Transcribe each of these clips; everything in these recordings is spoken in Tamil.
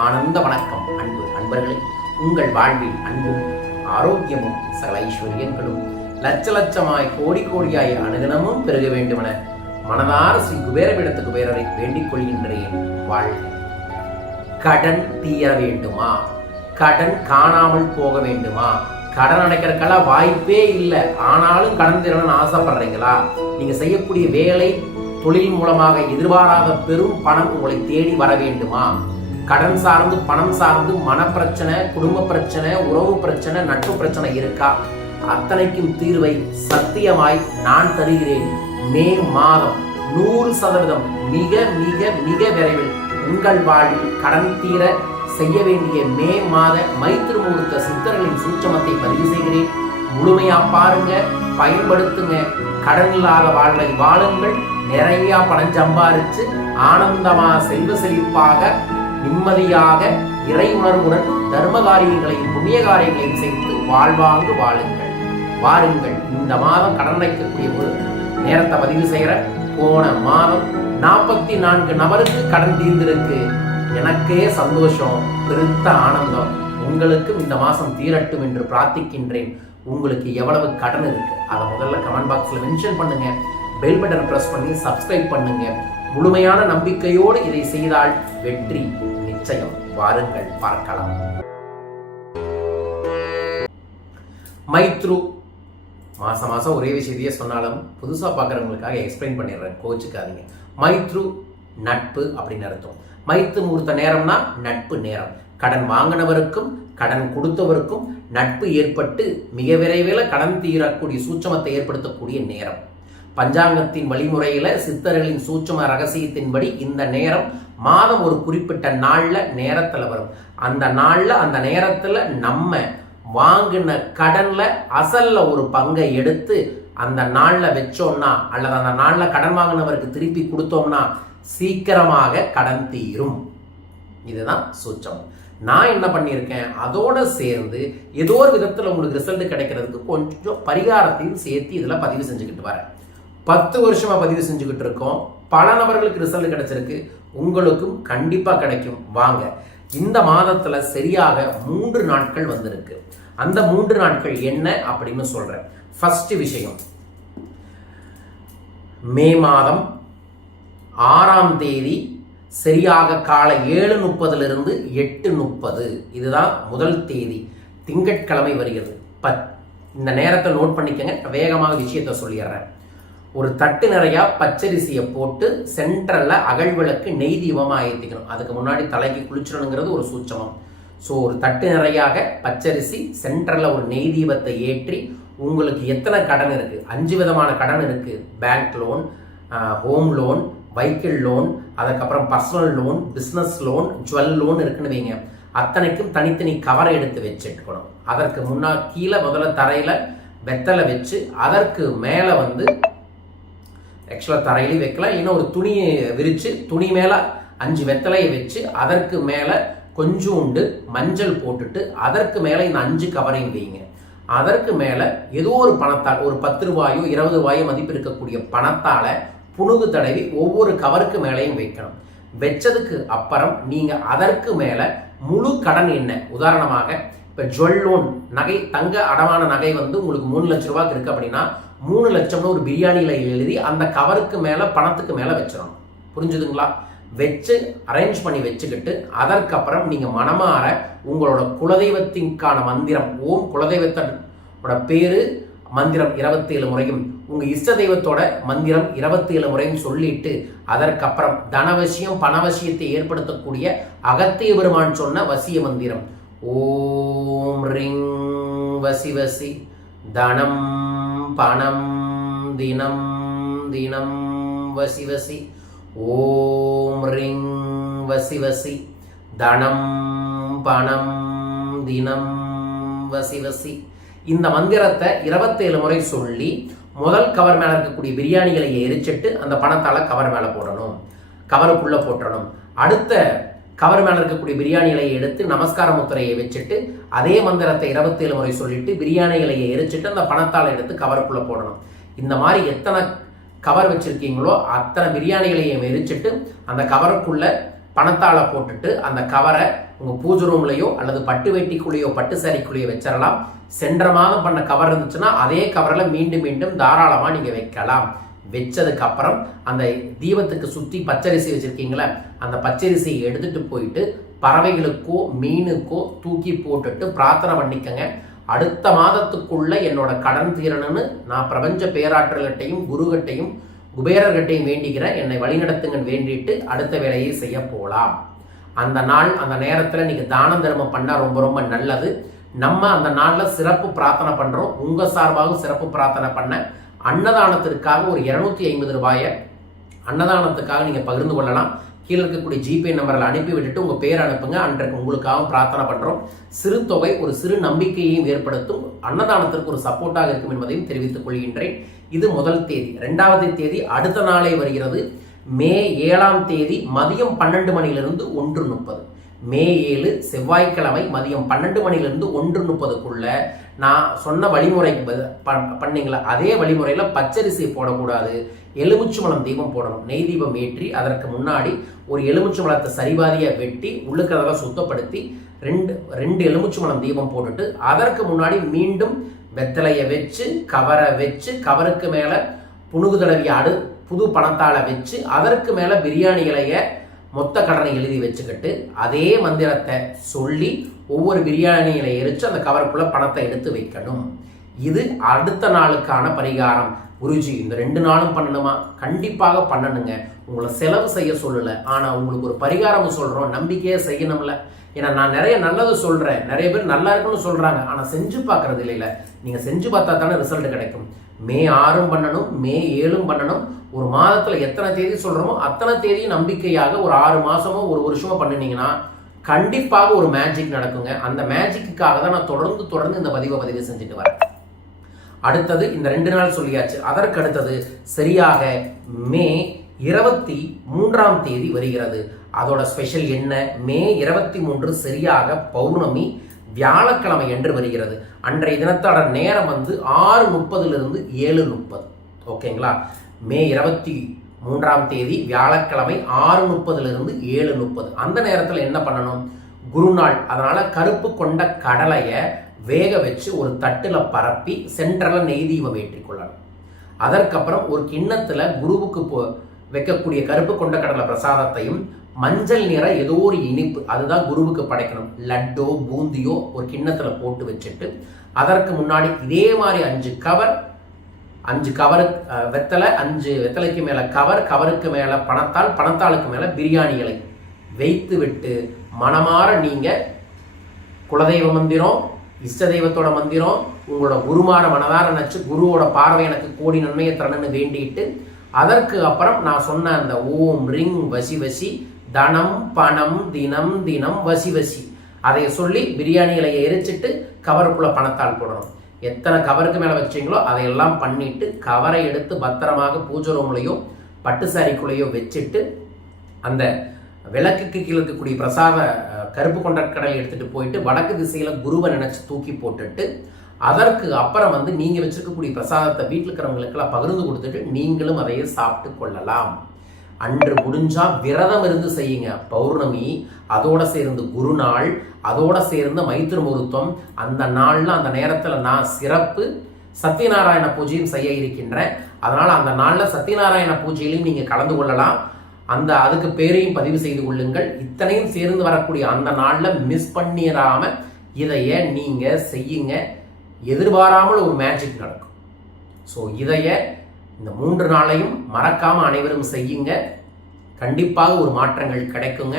ஆனந்த வணக்கம் அன்பு அன்பர்களே. உங்கள் வாழ்வில் அன்பும் ஆரோக்கியமும் சகல ஐஸ்வர்யங்களும் லட்ச லட்சமாய் கோடி கோடியாய் அனுதினமும் பெருக வேண்டுமென மனதார ஸ்ரீ குபேரவிடத்து குபேரரை வேண்டிக் கொள்கின்றேன். வாழ்க. கடன் தீர வேண்டுமா? கடன் காணாமல் போக வேண்டுமா? கடன் அடைக்கிறதுக்கெல்லாம் வாய்ப்பே இல்லை. ஆனாலும் கடன் தீரணும்னு ஆசைப்படுறீங்களா? நீங்க செய்யக்கூடிய வேலை தொழில் மூலமாக எதிர்பாராத பெரும் பணம் உங்களை தேடி வர வேண்டுமா? கடன் சார்ந்து பணம் சார்ந்து மனப்பிரச்சனை குடும்ப பிரச்சனை உறவு பிரச்சனை நட்பு பிரச்சனை இருக்கா? அத்தனைக்கும் தீர்வை சத்தியமாய் நான் தருகிறேன். மே மாதம் நூறு சதவீதம். மிக மிக மிக விரைவில் உங்கள் வாழ்வில் கடன் தீர செய்ய வேண்டிய மே மாத மைத்திரு முகூர்த்த சித்தர்களின் சூட்சமத்தை பதிவு செய்கிறேன். முழுமையா பாருங்க பயன்படுத்துங்க. கடன் இல்லாத வாழ்வை வாழுங்கள். நிறைய பணம் சம்பாரிச்சு ஆனந்தமா செல்வ செழிப்பாக நிம்மதியாக இறை உணர்வுடன் தர்ம காரியங்களையும் புண்ணிய காரியங்களையும் செய்து வாழ்வாங்கு வாழுங்கள். வாருங்கள். இந்த மாதம் கடன் வைக்கக்கூடிய ஒரு நேரத்தை பதிவு செய்கிற போன மாதம் நாற்பத்தி நான்கு நபருக்கு கடன் தீர்ந்திருக்கு. எனக்கே சந்தோஷம் பெருத்த ஆனந்தம். உங்களுக்கும் இந்த மாதம் தீரட்டும் என்று பிரார்த்திக்கின்றேன். உங்களுக்கு எவ்வளவு கடன் இருக்கு? அதை முதல்ல கமெண்ட் பாக்ஸில் மென்ஷன் பண்ணுங்க. பெல் பட்டன் ப்ரெஸ் பண்ணி சப்ஸ்கிரைப் பண்ணுங்க. முழுமையான நம்பிக்கையோடு இதை செய்தால் வெற்றி நிச்சயம். வாருங்கள் பார்க்கலாம். மைத்ரு மாசம் மாசம் ஒரே விஷயத்தையே சொன்னாலும் புதுசா பார்க்குறவங்களுக்காக எக்ஸ்பிளைன் பண்ணிடுறேன். கோச்சுக்காதீங்க. மைத்ரு நட்பு அப்படின்னு அர்த்தம். மைத்து முகூர்த்த நேரம்னா நட்பு நேரம். கடன் வாங்கினவருக்கும் கடன் கொடுத்தவருக்கும் நட்பு ஏற்பட்டு மிக விரைவில் கடன் தீரக்கூடிய சூட்சமத்தை ஏற்படுத்தக்கூடிய நேரம். பஞ்சாங்கத்தின் வழிமுறையில சித்தர்களின் சூட்சம ரகசியத்தின்படி இந்த நேரம் மாதம் ஒரு குறிப்பிட்ட நாள்ல நேரத்துல வரும். அந்த நாள்ல அந்த நேரத்துல நம்ம வாங்கின கடன்ல அசல்ல ஒரு பங்கை எடுத்து அந்த நாள்ல வச்சோம்னா அல்லது அந்த நாள்ல கடன் வாங்கினவருக்கு திருப்பி கொடுத்தோம்னா சீக்கிரமாக கடன் தீரும். இதுதான் சூச்சம் நான் என்ன பண்ணியிருக்கேன்? அதோட சேர்ந்து ஏதோ ஒரு விதத்தில் உங்களுக்கு ரிசல்ட் கிடைக்கிறதுக்கு கொஞ்சம் பரிகாரத்தையும் சேர்த்து இதில் பதிவு செஞ்சுக்கிட்டு வரேன். பத்து வருஷமாக பதிவு செஞ்சுக்கிட்டு இருக்கோம். பல நபர்களுக்கு ரிசல்ட் கிடைச்சிருக்கு. உங்களுக்கும் கண்டிப்பாக கிடைக்கும். வாங்க. இந்த மாதத்தில் சரியாக மூன்று நாட்கள் வந்திருக்கு. அந்த மூன்று நாட்கள் என்ன அப்படின்னு சொல்கிறேன் ஃபஸ்ட்டு விஷயம். மே மாதம் ஆறாம் தேதி சரியாக காலை ஏழு முப்பதுலேருந்து எட்டு முப்பது. இதுதான் முதல் தேதி. திங்கட்கிழமை வருகிறது. பத் இந்த நேரத்தை நோட் பண்ணிக்கங்க. வேகமாக விஷயத்தை சொல்லிடுறேன். ஒரு தட்டு நிறையா பச்சரிசியை போட்டு சென்ட்ரலில் அகழ்விளக்கு நெய் தீபமாக ஏற்றிக்கணும் அதுக்கு முன்னாடி தலைக்கு குளிச்சிடணுங்கிறது ஒரு சூட்சமம். ஸோ ஒரு தட்டு நிறையாக பச்சரிசி சென்ட்ரலில் ஒரு நெய் தீபத்தை ஏற்றி உங்களுக்கு எத்தனை கடன் இருக்குது அஞ்சு விதமான கடன் இருக்குது bank loan home loan vehicle loan அதுக்கப்புறம் personal loan business loan jewel loan இருக்குன்னு வைங்க. அத்தனைக்கும் தனித்தனி கவரை எடுத்து வச்சுக்கணும். அதற்கு முன்னா கீழே முதல்ல தரையில் வெத்தலை வச்சு அதற்கு மேலே வந்து ஆக்சுவலாக தரையிலையும் வைக்கலாம். இல்லைன்னா ஒரு துணியை விரித்து துணி மேலே அஞ்சு வெத்தலையை வச்சு அதற்கு மேலே கொஞ்சோண்டு மஞ்சள் போட்டுட்டு அதற்கு மேலே இந்த அஞ்சு கவரையும் வைங்க அதற்கு மேலே ஏதோ ஒரு பணத்தால் ஒரு பத்து ரூபாயோ இருபது ரூபாயோ மதிப்பு இருக்கக்கூடிய பணத்தால் புணுகு தடவி ஒவ்வொரு கவருக்கு மேலேயும் வைக்கணும். வச்சதுக்கு அப்புறம் நீங்கள் அதற்கு மேலே முழு கடன் என்ன? உதாரணமாக இப்போ ஜுவல் லோன் நகை தங்க அடமான நகை வந்து உங்களுக்கு மூணு லட்ச ரூபாய்க்கு இருக்குது அப்படின்னா மூணு லட்சம்னு ஒரு பிரியாணியில் எழுதி அந்த கவருக்கு மேலே பணத்துக்கு மேலே வச்சிடணும். புரிஞ்சுதுங்களா? வச்சு அரேஞ்ச் பண்ணி வச்சுக்கிட்டு அதற்கப்புறம் நீங்கள் மனமாற உங்களோட குலதெய்வத்திற்கான மந்திரம் ஓம் குலதெய்வத்தோட பேர் மந்திரம் இருபத்தேழு முறையும். உங்கள் இஷ்ட தெய்வத்தோட மந்திரம் இருபத்தேழு முறையும் சொல்லிட்டு அதற்கப்புறம் தனவசியம் பணவசியத்தை ஏற்படுத்தக்கூடிய அகத்திய பெருமான் சொன்ன வசிய மந்திரம். ஓம் ரிங் வசி வசி தனம் பணம் தினம் தினம் வசி வசி. ஓம் ரிங் வசி வசி. தனம் பணம் தினம் வசி வசி. இந்த மந்திரத்தை இருபத்தேழு முறை சொல்லி முதல் கவர் மேலே இருக்கக்கூடிய பிரியாணிகளை எரிச்சிட்டு அந்த பணத்தால் கவர் மேலே போடணும். கவருக்குள்ளே போட்டணும். அடுத்த கவர் மேலே இருக்கக்கூடிய பிரியாணிகளை எடுத்து நமஸ்கார முத்திரையை வச்சுட்டு அதே மந்திரத்தை இருபத்தேழு முறை சொல்லிட்டு பிரியாணிகளை எரிச்சிட்டு அந்த பணத்தால் எடுத்து கவருக்குள்ளே போடணும். இந்த மாதிரி எத்தனை கவர் வச்சுருக்கீங்களோ அத்தனை பிரியாணிகளையும் எரிச்சிட்டு அந்த கவருக்குள்ள பணத்தால போட்டுட்டு அந்த கவரை உங்கள் பூஜை ரூம்லையோ அல்லது பட்டு வேட்டிக்குள்ளேயோ பட்டு சாரிக்குள்ளேயோ வச்சிடலாம் சென்ற மாதம் பண்ண கவர் இருந்துச்சுன்னா அதே கவரில் மீண்டும் மீண்டும் தாராளமாக நீங்கள் வைக்கலாம். வச்சதுக்கு அப்புறம் அந்த தீபத்துக்கு சுற்றி பச்சரிசி வச்சுருக்கீங்களே அந்த பச்சரிசியை எடுத்துகிட்டு போயிட்டு பறவைகளுக்கோ மீனுக்கோ தூக்கி போட்டுட்டு பிரார்த்தனை பண்ணிக்கங்க. அடுத்த மாதத்துக்குள்ள என்னோட கடன் தீரணும்னு நான் பிரபஞ்ச பேராற்றல்கிட்டையும் குருகிட்டையும் குபேரர்கிட்டையும் வேண்டிக்கிறேன். என்னை வழிநடத்துங்கன்னு வேண்டிட்டு அடுத்த வேலையை செய்ய போகலாம் அந்த நாள் அந்த நேரத்தில் நீங்கள் தானம் தர்மம் பண்ணால் ரொம்ப ரொம்ப நல்லது. நம்ம அந்த நாளில் சிறப்பு பிரார்த்தனை பண்ணுறோம் உங்கள் சார்பாகவும் சிறப்பு பிரார்த்தனை பண்ண அன்னதானத்திற்காக ஒரு இரநூத்தி ஐம்பது ரூபாயை அன்னதானத்துக்காக நீங்கள் பகிர்ந்து கொள்ளலாம். கீழே இருக்கக்கூடிய ஜிபே நம்பரில் அனுப்பி விட்டுட்டு உங்கள் பேர் அனுப்புங்க. அன்றைக்கு உங்களுக்காக பிரார்த்தனை பண்ணுறோம் சிறு தொகை ஒரு சிறு நம்பிக்கையையும் ஏற்படுத்தும். அன்னதானத்திற்கு ஒரு சப்போர்ட்டாக இருக்கும் என்பதையும் தெரிவித்துக் கொள்கின்றேன். இது முதல் தேதி. ரெண்டாவது தேதி அடுத்த நாளே வருகிறது. மே ஏழாம் தேதி மதியம் பன்னெண்டு மணியிலிருந்து ஒன்று முப்பது. மே ஏழு செவ்வாய்க்கிழமை மதியம் பன்னெண்டு மணிலிருந்து ஒன்று முப்பதுக்குள்ள நான் சொன்ன வழிமுறைக்கு பண்ணீங்களா? அதே வழிமுறையில் பச்சரிசி போடக்கூடாது. எலுமிச்சுமலம் தீபம் போடணும். நெய் தீபம் ஏற்றி அதற்கு முன்னாடி ஒரு எலுமிச்சுமலத்தை சரிபாதியாக வெட்டி உள்ளுக்கிறதெல்லாம் சுத்தப்படுத்தி ரெண்டு ரெண்டு எலுமிச்சுமலம் தீபம் போட்டுட்டு அதற்கு முன்னாடி மீண்டும் வெத்தலையை வச்சு கவரை வச்சு கவருக்கு மேலே புணுகு தடவி அடு புது பணத்தால் வச்சு அதற்கு மேலே பிரியாணி இலையை மொத்த கடனை எழுதி வச்சுக்கிட்டு அதே மந்திரத்தை சொல்லி ஒவ்வொரு பிரியாணியில எரிச்சு அந்த கவருக்குள்ள பணத்தை எடுத்து வைக்கணும். இது அடுத்த நாளுக்கான பரிகாரம். குருஜி இந்த ரெண்டு நாளும் பண்ணணுமா? கண்டிப்பாக பண்ணணுங்க. உங்களை செலவு செய்ய சொல்லலை. ஆனால் உங்களுக்கு ஒரு பரிகாரம் சொல்கிறோம் நம்பிக்கையே செய்யணும்ல. ஏன்னா நான் நிறைய நல்லது சொல்கிறேன் நிறைய பேர் நல்லா இருக்குன்னு சொல்கிறாங்க ஆனால் செஞ்சு பார்க்கறது இல்லை நீங்கள் செஞ்சு பார்த்தா தானே ரிசல்ட் கிடைக்கும். மே ஆறும் பண்ணணும் மே ஏழும் பண்ணணும். ஒரு மாதத்தில் எத்தனை தேதி சொல்கிறோமோ அத்தனை தேதி நம்பிக்கையாக ஒரு ஆறு மாதமோ ஒரு வருஷமோ பண்ணினீங்கன்னா கண்டிப்பாக ஒரு மேஜிக் நடக்குங்க. அந்த மேஜிக்குக்காக தான் நான் தொடர்ந்து தொடர்ந்து இந்த பதிவை பதிவு செஞ்சுட்டு வரேன். அடுத்தது இந்த ரெண்டு நாள் சொல்லியாச்சு. அதற்கு அடுத்தது சரியாக மே இருபத்தி மூன்றாம் தேதி வருகிறது. அதோட ஸ்பெஷல் என்ன? மே இருபத்தி மூன்று சரியாக பௌர்ணமி வியாழக்கிழமை என்று வருகிறது. அன்றைய தினத்தோட நேரம் வந்து ஆறு முப்பதுலேருந்து ஏழு முப்பது. ஓகேங்களா? மே இருபத்தி மூன்றாம் தேதி வியாழக்கிழமை ஆறு முப்பதுலேருந்து ஏழு முப்பது. அந்த நேரத்தில் என்ன பண்ணணும்? குருநாள். அதனால் கருப்பு கொண்ட கடலையை வேக வச்சு ஒரு தட்டில் பரப்பி சென்ட்ரலில் நெய் தீபம் ஏற்றிக்கொள்ளணும். அதற்கப்புறம் ஒரு கிண்ணத்தில் குருவுக்கு போ வைக்கக்கூடிய கருப்பு கொண்ட கடலை பிரசாதத்தையும் மஞ்சள் நிற ஏதோ ஒரு இனிப்பு அதுதான் குருவுக்கு படைக்கணும். லட்டோ பூந்தியோ ஒரு கிண்ணத்தில் போட்டு வச்சுட்டு அதற்கு முன்னாடி இதே மாதிரி அஞ்சு கவர் அஞ்சு கவரு வெத்தலை அஞ்சு வெத்தலைக்கு மேலே கவர் கவருக்கு மேலே பணத்தால் பணத்தாளுக்கு மேலே பிரியாணிகளை வைத்து விட்டு மனமாற நீங்கள் குலதெய்வ மந்திரம் இஷ்ட தெய்வத்தோட மந்திரம் உங்களோட குருமான மனதார நினச்சி குருவோட பார்வை எனக்கு கோடி நன்மையை தரணும்னு வேண்டிட்டு அதற்கு அப்புறம் நான் சொன்ன அந்த ஓம் ரிங் வசி வசி தனம் பணம் தினம் தினம் வசி வசி. அதை சொல்லி பிரியாணிகளை எரிச்சிட்டு கவருக்குள்ளே பணத்தால் போடணும். எத்தனை கவருக்கு மேலே வச்சிங்களோ அதையெல்லாம் பண்ணிட்டு கவரை எடுத்து பத்திரமாக பூஜை ரூம்லையோ பட்டு சாரிக்குள்ளேயோ வச்சுட்டு அந்த விளக்குக்கு கீழே இருக்கக்கூடிய பிரசாத கருப்பு கொண்ட கடலை எடுத்துகிட்டு போயிட்டு வடக்கு திசையில் குருவை நினச்சி தூக்கி போட்டுட்டு அதற்கு அப்புறம் வந்து நீங்கள் வச்சுருக்கக்கூடிய பிரசாதத்தை வீட்டில் இருக்கிறவங்களுக்கெல்லாம் பகிர்ந்து கொடுத்துட்டு நீங்களும் அதையே சாப்பிட்டு கொள்ளலாம். அன்று முடிஞ்சா விரதம் இருந்து செய்யுங்க. பௌர்ணமி அதோட சேர்ந்து குருநாள் அதோட சேர்ந்து மைத்திரு முகூர்த்தம். அந்த நாளில் அந்த நேரத்தில் நான் சிறப்பு சத்யநாராயண பூஜையும் செய்ய இருக்கின்றேன். அதனால் அந்த நாளில் சத்யநாராயண பூஜையிலையும் நீங்கள் கலந்து கொள்ளலாம். அந்த அதுக்கு பேரையும் பதிவு செய்து கொள்ளுங்கள். இத்தனையும் சேர்ந்து வரக்கூடிய அந்த நாளில் மிஸ் பண்ணிடாம இதைய நீங்கள் செய்யுங்க. எதிர்பாராமல் ஒரு மேஜிக் நடக்கும். ஸோ இதைய இந்த மூன்று நாளையும் மறக்காமல் அனைவரும் செய்யுங்க. கண்டிப்பாக ஒரு மாற்றங்கள் கிடைக்குங்க.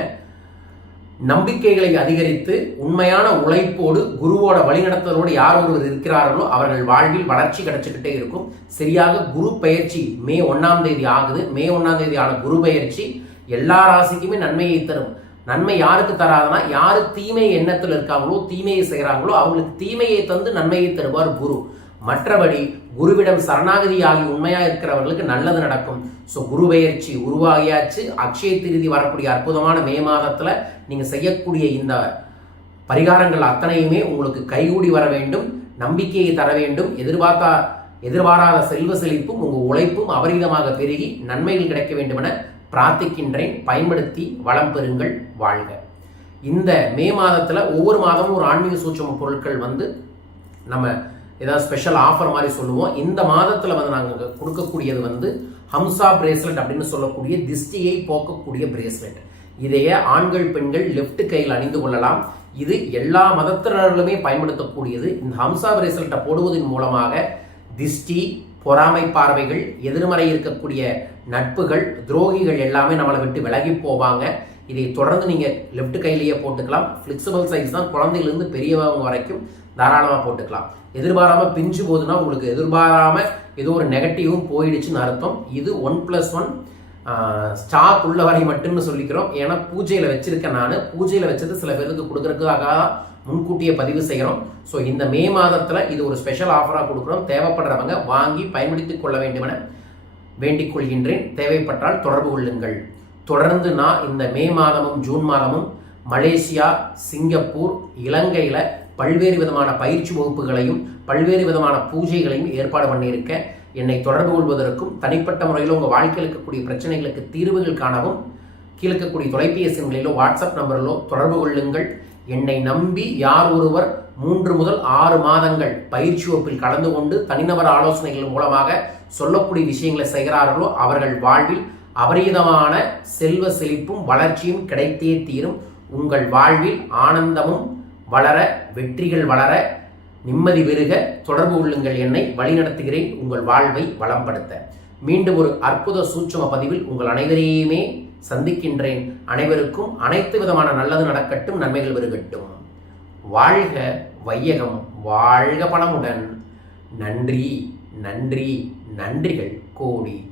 நம்பிக்கைகளை அதிகரித்து உண்மையான உழைப்போடு குருவோட வழிநடத்தலோடு யார் ஒருவர் இருக்கிறார்களோ அவர்கள் வாழ்வில் வளர்ச்சி கிடைச்சிக்கிட்டே இருக்கும். சரியாக குரு பயிற்சி மே ஒன்றாம் தேதி ஆகுது. மே ஒன்றாம் தேதி ஆன குரு பயிற்சி எல்லா ராசிக்குமே நன்மையை தரும். நன்மை யாருக்கு தராதுன்னா யாரு தீமை எண்ணத்தில் இருக்காங்களோ தீமையை செய்கிறாங்களோ அவங்களுக்கு தீமையை தந்து நன்மையை தருவார் குரு. மற்றபடி குருவிடம் சரணாகதி ஆகி உண்மையாக இருக்கிறவர்களுக்கு நல்லது நடக்கும். ஸோ குரு பயிற்சி உருவாகியாச்சு. அக்ஷய திருதி வரக்கூடிய அற்புதமான மே மாதத்தில் நீங்கள் செய்யக்கூடிய இந்த பரிகாரங்கள் அத்தனையுமே உங்களுக்கு கைகூடி வர வேண்டும். நம்பிக்கையை தர வேண்டும். எதிர்பார்த்தா எதிர்பாராத செல்வ செழிப்பும் உங்கள் உழைப்பும் அபரீதமாக பெருகி நன்மைகள் கிடைக்க வேண்டுமென பிரார்த்திக்கின்றேன். பயன்படுத்தி வளம் பெறுங்கள் வாழ்க. இந்த மே மாதத்தில் ஒவ்வொரு மாதமும் ஒரு ஆன்மீக சூட்சம பொருட்கள் வந்து நம்ம ஏதாவது ஸ்பெஷல் ஆஃபர் மாதிரி சொல்லுவோம். இந்த மாதத்தில் வந்து நாங்கள் கொடுக்கக்கூடியது வந்து ஹம்சா பிரேஸ்லெட் அப்படின்னு சொல்லக்கூடிய திஷ்டியை போக்கக்கூடிய பிரேஸ்லெட் இதையே ஆண்கள் பெண்கள் லெஃப்ட் கையில் அணிந்து கொள்ளலாம். இது எல்லா மதத்தினர்களுமே பயன்படுத்தக்கூடியது. இந்த ஹம்சா பிரேஸ்லெட்டை போடுவதன் மூலமாக திஷ்டி பொறாமை பார்வைகள் எதிர்மறை இருக்கக்கூடிய நட்புகள் துரோகிகள் எல்லாமே நம்மளை விட்டு விலகி போவாங்க. இதை தொடர்ந்து நீங்கள் லெஃப்ட் கையிலேயே போட்டுக்கலாம். ஃப்ளெக்சிபிள் சைஸ் தான் குழந்தையிலேருந்து பெரியவங்க வரைக்கும் தாராளமாக போட்டுக்கலாம். எதிர்பாராமல் பிஞ்சு போதுன்னா உங்களுக்கு எதிர்பாராமல் ஏதோ ஒரு நெகட்டிவும் போயிடுச்சுன்னு அர்த்தம். இது ஒன் ப்ளஸ் ஒன் ஸ்டாக் உள்ள வரை மட்டும்னு சொல்லிக்கிறோம். ஏன்னா பூஜையில் வச்சுருக்கேன் நான். பூஜையில் வச்சது சில பேருக்கு கொடுக்குறதுக்காக முன்கூட்டியே பதிவு செய்கிறோம் ஸோ இந்த மே மாதத்தில் இது ஒரு ஸ்பெஷல் ஆஃபராக கொடுக்குறோம் தேவைப்படுறவங்க வாங்கி பயன்படுத்திக் கொள்ள வேண்டுமென வேண்டிக் கொள்கின்றேன். தேவைப்பட்டால் தொடர்பு கொள்ளுங்கள். தொடர்ந்து நான் இந்த மே மாதமும் ஜூன் மாதமும் மலேசியா சிங்கப்பூர் இலங்கையில் பல்வேறு விதமான பயிற்சி வகுப்புகளையும் பல்வேறு விதமான பூஜைகளையும் ஏற்பாடு பண்ணியிருக்கேன் என்னை தொடர்பு கொள்வதற்கும் தனிப்பட்ட முறையில் உங்கள் வாழ்க்கையில் இருக்கக்கூடிய பிரச்சனைகளுக்கு தீர்வுகள் காணவும் கீழக்கக்கூடிய தொலைபேசி எண்களிலோ வாட்ஸ்அப் நம்பரிலோ தொடர்பு கொள்ளுங்கள். என்னை நம்பி யார் ஒருவர் மூன்று முதல் ஆறு மாதங்கள் பயிற்சி வகுப்பில் கலந்து கொண்டு தனிநபர் ஆலோசனைகள் மூலமாக சொல்லக்கூடிய விஷயங்களை செய்கிறார்களோ அவர்கள் வாழ்வில் அபரீதமான செல்வ செழிப்பும் வளர்ச்சியும் கிடைத்தே தீரும். உங்கள் வாழ்வில் ஆனந்தமும் வளர வெற்றிகள் வளர நிம்மதி பெருக தொடர்பு கொள்ளுங்கள் என்னை வழிநடத்துகிறேன். உங்கள் வாழ்வை வளம்படுத்த. மீண்டும் ஒரு அற்புத சூட்சம பதிவில் உங்கள் அனைவரையுமே சந்திக்கின்றேன். அனைவருக்கும் அனைத்து விதமான நல்லது நடக்கட்டும் நன்மைகள் பெருகட்டும். வாழ்க வையகம் வாழ்க பணமுடன் நன்றி நன்றி நன்றிகள். கோடி.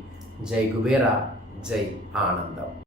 ஜெய் குபேரா ஜெய் ஆனந்தம்.